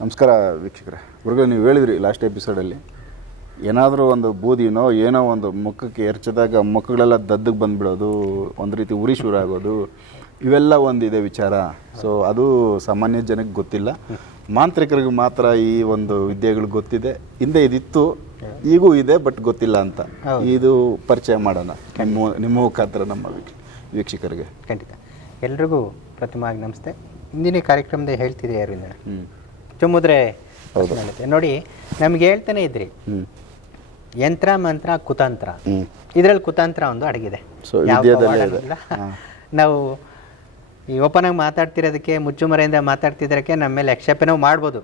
ನಮಸ್ಕಾರ ವೀಕ್ಷಕರೇ. ಗುರುಗಳು ನೀವು ಹೇಳಿದ್ರಿ ಲಾಸ್ಟ್ ಎಪಿಸೋಡಲ್ಲಿ ಏನಾದರೂ ಒಂದು ಬೂದಿನೋ ಏನೋ ಒಂದು ಮುಖಕ್ಕೆ ಎರಚಿದಾಗ ಮುಖಗಳೆಲ್ಲ ದದ್ದಗೆ ಬಂದುಬಿಡೋದು ಒಂದು ರೀತಿ ಉರಿ ಶುರು ಆಗೋದು ಇವೆಲ್ಲ ಒಂದಿದೆ ವಿಚಾರ. ಸೊ ಅದು ಸಾಮಾನ್ಯ ಜನಕ್ಕೆ ಗೊತ್ತಿಲ್ಲ. ಮಾಂತ್ರಿಕರಿಗೆ ಮಾತ್ರ ಈ ಒಂದು ವಿದ್ಯೆಗಳು ಗೊತ್ತಿದೆ. ಹಿಂದೆ ಇದಿತ್ತು ಈಗೂ ಇದೆ ಬಟ್ ಗೊತ್ತಿಲ್ಲ ಅಂತ. ಇದು ಪರಿಚಯ ಮಾಡೋಣ. ನಿಮ್ಮ ನಿಮ್ಮ ಮುಖಾಂತರ ನಮ್ಮ ವೀಕ್ಷ- ವೀಕ್ಷಕರಿಗೆ. ಖಂಡಿತ. ಎಲ್ರಿಗೂ ಪ್ರತಿಮಾಗಿ ನಮಸ್ತೆ. ಇಂದಿನ ಕಾರ್ಯಕ್ರಮದ ಹೇಳ್ತಿದೆ ಅರವಿಂದ ಹ್ಞೂ ಚುಮ್ಮುದ್ರೆ. ನೋಡಿ ನಮ್ಗೆ ಹೇಳ್ತಾನೆ ಇದ್ರಿ. ಯಂತ್ರ ಮಂತ್ರ ಕುತಂತ್ರ. ಇದರಲ್ಲಿ ಕುತಂತ್ರ ಒಂದು ಅಡಗಿದೆ. ನಾವು ಈ ಓಪನ್ ಆಗಿ ಮಾತಾಡ್ತಿರೋದಕ್ಕೆ ಮುಚ್ಚುಮರೆಯಿಂದ ಮಾತಾಡ್ತಿದ್ದಕ್ಕೆ ನಮ್ಮ ಮೇಲೆ ನಾವು ಮಾಡ್ಬೋದು.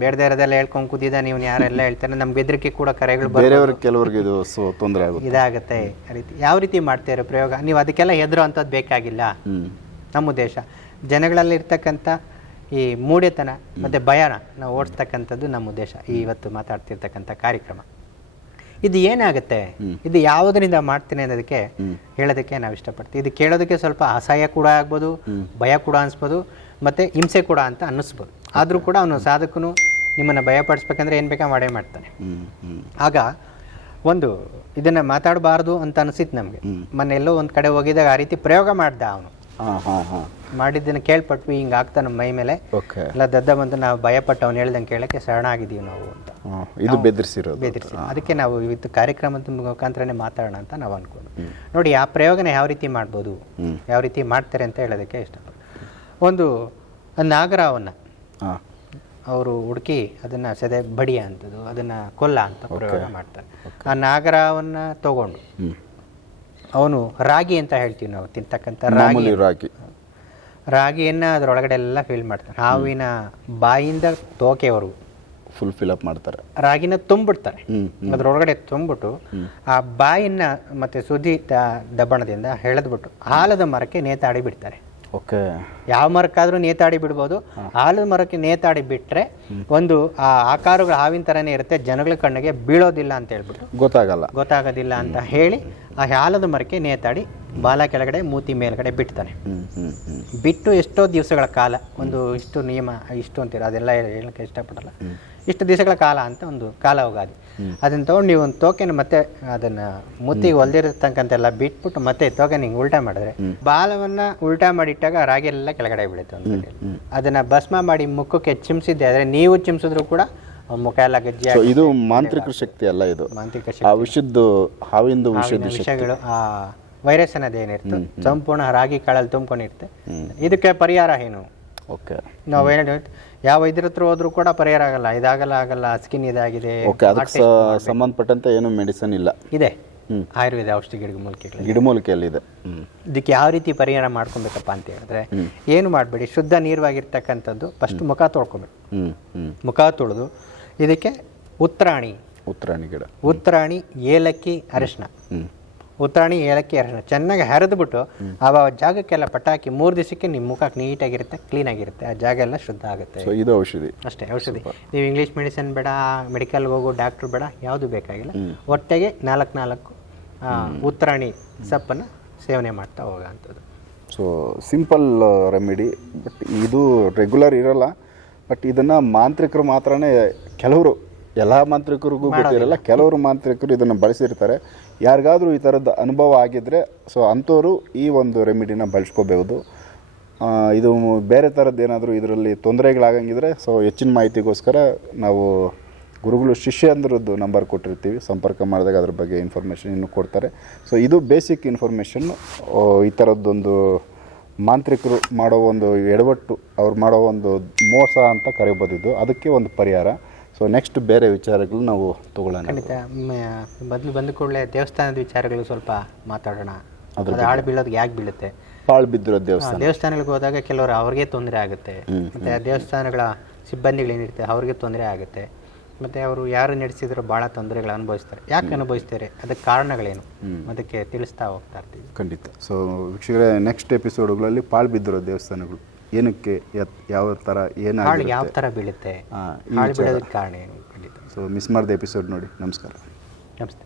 ಬೇಡದೇ ಇರೋದೆಲ್ಲ ಹೇಳ್ಕೊಂಡು ಕೂತಿದ್ದ ನೀವು ಯಾರೆಲ್ಲ ಹೇಳ್ತಾರೆ ನಮ್ಗೆ ಬೆದರಿಕೆ ಕೂಡ ಕರೆಗಳು. ಬೇರೆಯವ್ರಿಗೆ ಕೆಲವ್ರಿಗೆ ಇದು ತೊಂದರೆ ಆಗುತ್ತೆ. ಇದಾಗತ್ತೆ. ರೀತಿ ಯಾವ ರೀತಿ ಮಾಡ್ತಾ ಪ್ರಯೋಗ? ನೀವು ಅದಕ್ಕೆಲ್ಲ ಹೆದರೋ ಅಂಥದ್ದು ಬೇಕಾಗಿಲ್ಲ ನಮ್ಮ ಉದ್ದೇಶ. ಜನಗಳಲ್ಲಿ ಇರ್ತಕ್ಕಂಥ ಈ ಮೂಡೆತನ ಮತ್ತು ಭಯನ ನಾವು ಓಡಿಸ್ತಕ್ಕಂಥದ್ದು ನಮ್ಮ ಉದ್ದೇಶ ಈ ಇವತ್ತು ಮಾತಾಡ್ತಿರ್ತಕ್ಕಂಥ ಕಾರ್ಯಕ್ರಮ. ಇದು ಏನಾಗುತ್ತೆ? ಇದು ಯಾವುದರಿಂದ ಮಾಡ್ತೀನಿ ಅನ್ನೋದಕ್ಕೆ ಹೇಳೋದಕ್ಕೆ ನಾವು ಇಷ್ಟಪಡ್ತೀವಿ. ಇದು ಕೇಳೋದಕ್ಕೆ ಸ್ವಲ್ಪ ಅಸಹಾಯ ಕೂಡ ಆಗ್ಬೋದು ಭಯ ಕೂಡ ಅನಿಸ್ಬೋದು ಮತ್ತು ಹಿಂಸೆ ಕೂಡ ಅಂತ ಅನ್ನಿಸ್ಬೋದು. ಆದರೂ ಕೂಡ ಅವನು ಸಾಧಕನು ನಿಮ್ಮನ್ನು ಭಯಪಡಿಸ್ಬೇಕಂದ್ರೆ ಏನು ಬೇಕಾ ಮಾಡೇ ಮಾಡ್ತಾನೆ. ಆಗ ಒಂದು ಇದನ್ನು ಮಾತಾಡಬಾರ್ದು ಅಂತ ಅನಿಸಿತ್ತು ನಮಗೆ. ಮನೆಯಲ್ಲೋ ಒಂದು ಕಡೆ ಹೋಗಿದಾಗ ಆ ರೀತಿ ಪ್ರಯೋಗ ಮಾಡ್ದ ಅವನು. ಮಾಡಿದ್ದನ್ನು ಕೇಳ್ಪಟ್ವಿ ಹಿಂಗೆ ಆಗ್ತಾ ನಮ್ಮ ಮೈ ಮೇಲೆ. ಓಕೆ ಅಲ್ಲ ದದ್ದ ಬಂದು ನಾವು ಭಯಪಟ್ಟು ಅವ್ನು ಹೇಳ್ದಂಗೆ ಕೇಳಕ್ಕೆ ಶರಣ ಆಗಿದ್ದೀವಿ ನಾವು ಅಂತ. ಇದು ಬೆದರಿಸಿರೋದು. ಬೆದರಿಸಿ ಅದಕ್ಕೆ ನಾವು ಇವತ್ತು ಕಾರ್ಯಕ್ರಮದ ಮುಖಾಂತರನೇ ಮಾತಾಡೋಣ ಅಂತ ನಾವು ಅನ್ಕೊಂಡು ನೋಡಿ ಆ ಪ್ರಯೋಗನ ಯಾವ ರೀತಿ ಮಾಡ್ಬೋದು? ಯಾವ ರೀತಿ ಮಾಡ್ತಾರೆ ಅಂತ ಹೇಳೋದಕ್ಕೆ ಇಷ್ಟ ಒಂದು ನಾಗರಾವನ್ನ ಅವರು ಹುಡುಕಿ ಅದನ್ನು ಸದೆ ಬಡಿಯ ಅಂತದ್ದು ಅದನ್ನು ಕೊಲ್ಲ ಅಂತ ಪ್ರಯೋಗ ಮಾಡ್ತಾರೆ. ಆ ನಾಗರಾವನ್ನ ತಗೊಂಡು ಅವನು ರಾಗಿ ಅಂತ ಹೇಳ್ತೀವಿ ನಾವು ತಿಂತಕ್ಕಂಥ ರಾಗಿ. ರಾಗಿ. ರಾಗಿಯನ್ನು ಅದರೊಳಗಡೆ ಎಲ್ಲ ಫಿಲ್ ಮಾಡ್ತಾರೆ. ಹಾವಿನ ಬಾಯಿಂದ ತೋಕೆವರೆಗೂ. ಫುಲ್ ಫಿಲಪ್ ಮಾಡ್ತಾರೆ. ರಾಗಿನ ತುಂಬಿಡ್ತಾರೆ. ಅದರೊಳಗಡೆ ತುಂಬಿಟ್ಟು ಆ ಬಾಯಿನ ಮತ್ತೆ ಸುದ್ದಿ ದಬ್ಬಣದಿಂದ ಎಳೆದ್ಬಿಟ್ಟು ಆಲದ ಮರಕ್ಕೆ ನೇತಾಡಿ ಬಿಡ್ತಾರೆ. ಓಕೆ ಯಾವ ಮರಕ್ಕಾದರೂ ನೇತಾಡಿ ಬಿಡ್ಬೋದು. ಆಲದ ಮರಕ್ಕೆ ನೇತಾಡಿ ಬಿಟ್ಟರೆ ಒಂದು ಆ ಆಕಾರಗಳು ಹಾವಿನ ಥರನೇ ಇರುತ್ತೆ ಜನಗಳ ಕಣ್ಣಿಗೆ ಬೀಳೋದಿಲ್ಲ ಅಂತ ಹೇಳ್ಬಿಟ್ಟು ಗೊತ್ತಾಗಲ್ಲ. ಗೊತ್ತಾಗೋದಿಲ್ಲ ಅಂತ ಹೇಳಿ ಆ ಆಲದ ಮರಕ್ಕೆ ನೇತಾಡಿ ಬಾಲ ಕೆಳಗಡೆ ಮೂತಿ ಮೇಲ್ಗಡೆ ಬಿಡ್ತಾನೆ ಬಿಟ್ಟು ಎಷ್ಟೋ ದಿವಸಗಳ ಕಾಲ ಒಂದು ಇಷ್ಟು ನಿಯಮ ಇಷ್ಟು ಅಂತೀರ ಅದೆಲ್ಲ ಹೇಳಕ್ಕೆ ಇಷ್ಟಪಡಲ್ಲ. ಇಷ್ಟು ದಿವಸಗಳ ಕಾಲ ಅಂತ ಒಂದು ಕಾಲ ಹೋಗಾದಿ ಅದನ್ನ ತೊಗೊಂಡು ನೀವು ಒಂದು ತೋಕೆನ ಮತ್ತೆ ಅದನ್ನ ಮುತ್ತಿಗೆ ಹೊಲ್ದಿರತಕ್ಕಂತೆಲ್ಲ ಬಿಟ್ಬಿಟ್ಟು ಮತ್ತೆ ತೋಕೆ ಹಿಂಗೆ ಉಲ್ಟಾ ಮಾಡಿದ್ರೆ ಬಾಲವನ್ನ ಉಲ್ಟಾ ಮಾಡಿಟ್ಟಾಗ ರಾಗಿ ಎಲ್ಲ ಕೆಳಗಡೆ ಬೀಳುತ್ತೆ ಒಂದು. ಅದನ್ನ ಭಸ್ಮ ಮಾಡಿ ಮುಖಕ್ಕೆ ಚಿಮ್ಸಿದ್ದೆ ಆದರೆ ನೀವು ಚಿಮ್ಸಿದ್ರು ಕೂಡ ಮುಖ ಎಲ್ಲ ಗಜ್ಜೆ ಇದು ಮಾಂತ್ರಿಕ ಶಕ್ತಿ ಅಲ್ಲ ಇದು. ಮಾಂತ್ರಿಕ ಆ ವಿಷದ್ದು ಹಾವಿಂದು ವಿಷಗಳು ಆ ವೈರಸ್ ಅನ್ನೋದೇನಿರ್ತದೆ ಸಂಪೂರ್ಣ ರಾಗಿ ಕಾಳಲ್ಲಿ ತುಂಬ್ಕೊಂಡಿರುತ್ತೆ. ಇದಕ್ಕೆ ಪರಿಹಾರ ಏನು? ಓಕೆ ನಾವು ಯಾವ ವೈದ್ಯರ ಹತ್ರ ಹೋದ್ರೂ ಕೂಡ ಪರಿಹಾರ ಆಗಲ್ಲ. ಇದಾಗಲ್ಲ ಆಗಲ್ಲ. ಸ್ಕಿನ್ ಇದಾಗಿದೆ. ಓಕೆ ಅದಕ್ಕೆ ಸಂಬಂಧಪಟ್ಟಂತೆ ಏನು ಮೆಡಿಸನ್ ಇಲ್ಲ. ಇದೆ. ಆಯುರ್ವೇದ ಔಷಧಿ ಗಿಡ ಮೂಲಿಕೆಗಳು ಗಿಡಮೂಲಿಕೆಯಲ್ಲಿದೆ ಹ್ಞೂ ಇದಕ್ಕೆ ಯಾವ ರೀತಿ ಪರಿಹಾರ ಮಾಡ್ಕೊಬೇಕಪ್ಪ ಅಂತ ಹೇಳಿದ್ರೆ ಏನು ಮಾಡಬೇಡಿ? ಶುದ್ಧ ನೀರ್ವಾಗಿರ್ತಕ್ಕಂಥದ್ದು ಫಸ್ಟ್ ಮುಖ ತೊಳ್ಕೊಬೇಕು ಮುಖ ತೊಳೆದು ಇದಕ್ಕೆ ಉತ್ತರಾಣಿ. ಉತ್ತರಾಣಿ ಗಿಡ. ಉತ್ತರಾಣಿ ಏಲಕ್ಕಿ ಅರಿಶಿನ ಉತ್ತರಾಣಿ ಏಲಕ್ಕಿ ಅರಿಶಿನ ಚೆನ್ನಾಗಿ ಹರಿದ್ಬಿಟ್ಟು ಆ ಜಾಗಕ್ಕೆಲ್ಲ ಪಟಾಕಿ ಮೂರು ದಿವಸಕ್ಕೆ ನಿಮ್ಮ ಮುಖಕ್ಕೆ ನೀಟಾಗಿರುತ್ತೆ ಕ್ಲೀನಾಗಿರುತ್ತೆ ಆ ಜಾಗ ಎಲ್ಲ ಶುದ್ಧ ಆಗುತ್ತೆ. ಸೊ ಇದು ಔಷಧಿ. ಅಷ್ಟೇ ಔಷಧಿ. ನೀವು ಇಂಗ್ಲೀಷ್ ಮೆಡಿಸಿನ್ ಬೇಡ ಮೆಡಿಕಲ್ಗೆ ಹೋಗೋ ಡಾಕ್ಟ್ರು ಬೇಡ ಯಾವುದು ಬೇಕಾಗಿಲ್ಲ. ಒಟ್ಟಿಗೆ ನಾಲ್ಕು ನಾಲ್ಕು ಉತ್ತರಾಣಿ ಸೊಪ್ಪನ್ನು ಸೇವನೆ ಮಾಡ್ತಾ ಹೋಗೋಂಥದ್ದು ಸೊ ಸಿಂಪಲ್ ರೆಮಿಡಿ ಬಟ್ ಇದು ರೆಗ್ಯುಲರ್ ಇರಲ್ಲ. ಬಟ್ ಇದನ್ನು ಮಾಂತ್ರಿಕರು ಮಾತ್ರನೇ ಕೆಲವರು ಎಲ್ಲ ಮಾಂತ್ರಿಕರಿಗೂ ಗೊತ್ತಿರಲ್ಲ ಕೆಲವರು ಮಾಂತ್ರಿಕರು ಇದನ್ನು ಬಳಸಿರ್ತಾರೆ. ಯಾರಿಗಾದ್ರೂ ಈ ಥರದ ಅನುಭವ ಆಗಿದ್ದರೆ ಸೊ ಅಂಥವರು ಈ ಒಂದು ರೆಮಿಡಿನ ಬಳಸ್ಕೋಬಹುದು. ಇದು ಬೇರೆ ಥರದ್ದು ಏನಾದರೂ ಇದರಲ್ಲಿ ತೊಂದರೆಗಳಾಗಂಗಿದ್ರೆ ಸೊ ಹೆಚ್ಚಿನ ಮಾಹಿತಿಗೋಸ್ಕರ ನಾವು ಗುರುಗಳು ಶಿಷ್ಯಂದ್ರದ್ದು ನಂಬರ್ ಕೊಟ್ಟಿರ್ತೀವಿ. ಸಂಪರ್ಕ ಮಾಡಿದಾಗ ಅದ್ರ ಬಗ್ಗೆ ಇನ್ಫಾರ್ಮೇಷನ್ ಇನ್ನೂ ಕೊಡ್ತಾರೆ. ಸೊ ಇದು ಬೇಸಿಕ್ ಇನ್ಫಾರ್ಮೇಷನ್ ಈ ಥರದ್ದೊಂದು ಮಾಂತ್ರಿಕರು ಮಾಡೋ ಒಂದು ಎಡವಟ್ಟು, ಅವ್ರು ಮಾಡೋ ಒಂದು ಮೋಸ ಅಂತ ಕರಿಬೋದಿದ್ದು. ಅದಕ್ಕೆ ಒಂದು ಪರಿಹಾರ. ಸೊ ನೆಕ್ಸ್ಟ್ ಬೇರೆ ವಿಚಾರಗಳು ನಾವು ತಗೊಳ್ಳೋಣ. ಖಂಡಿತ. ಮೊದಲು ಬಂದ ಕೂಡಲೇ ದೇವಸ್ಥಾನದ ವಿಚಾರಗಳು ಸ್ವಲ್ಪ ಮಾತಾಡೋಣ. ಅದು ಹಾಳು ಬೀಳೋದು ಯಾಕೆ ಬೀಳುತ್ತೆ? ಪಾಳು ಬಿದ್ದಿರೋ ದೇವಸ್ಥಾನ. ದೇವಸ್ಥಾನಗಳಿಗೆ ಹೋದಾಗ ಕೆಲವರು ಅವ್ರಿಗೆ ತೊಂದರೆ ಆಗುತ್ತೆ. ಮತ್ತೆ ದೇವಸ್ಥಾನಗಳ ಸಿಬ್ಬಂದಿಗಳು ಏನಿರುತ್ತೆ ಅವ್ರಿಗೆ ತೊಂದರೆ ಆಗುತ್ತೆ. ಮತ್ತೆ ಅವರು ಯಾರು ನಡೆಸಿದ್ರು ಭಾಳ ತೊಂದರೆಗಳು ಅನುಭವಿಸ್ತಾರೆ. ಯಾಕೆ ಅನುಭವಿಸ್ತಾರೆ? ಅದಕ್ಕೆ ಕಾರಣಗಳೇನು? ಅದಕ್ಕೆ ತಿಳಿಸ್ತಾ ಹೋಗ್ತಾ ಇರ್ತೀವಿ. ಖಂಡಿತ. ಸೊ ವೀಕ್ಷಕರೇ ನೆಕ್ಸ್ಟ್ ಎಪಿಸೋಡ್ಗಳಲ್ಲಿ ಪಾಳು ಬಿದ್ದಿರೋ ದೇವಸ್ಥಾನಗಳು. ಏನಕ್ಕೆ ಯಾವ ಥರ ಏನು ಯಾವ ಥರ ಬೀಳುತ್ತೆ? ಆ, ಹಾಳು ಬೀಳೋದಕ್ಕೆ ಕಾರಣ ಏನು? ಸೊ ಮಿಸ್ ಮಾಡಿದ ಎಪಿಸೋಡ್ ನೋಡಿ. ನಮಸ್ಕಾರ. ನಮಸ್ತೆ.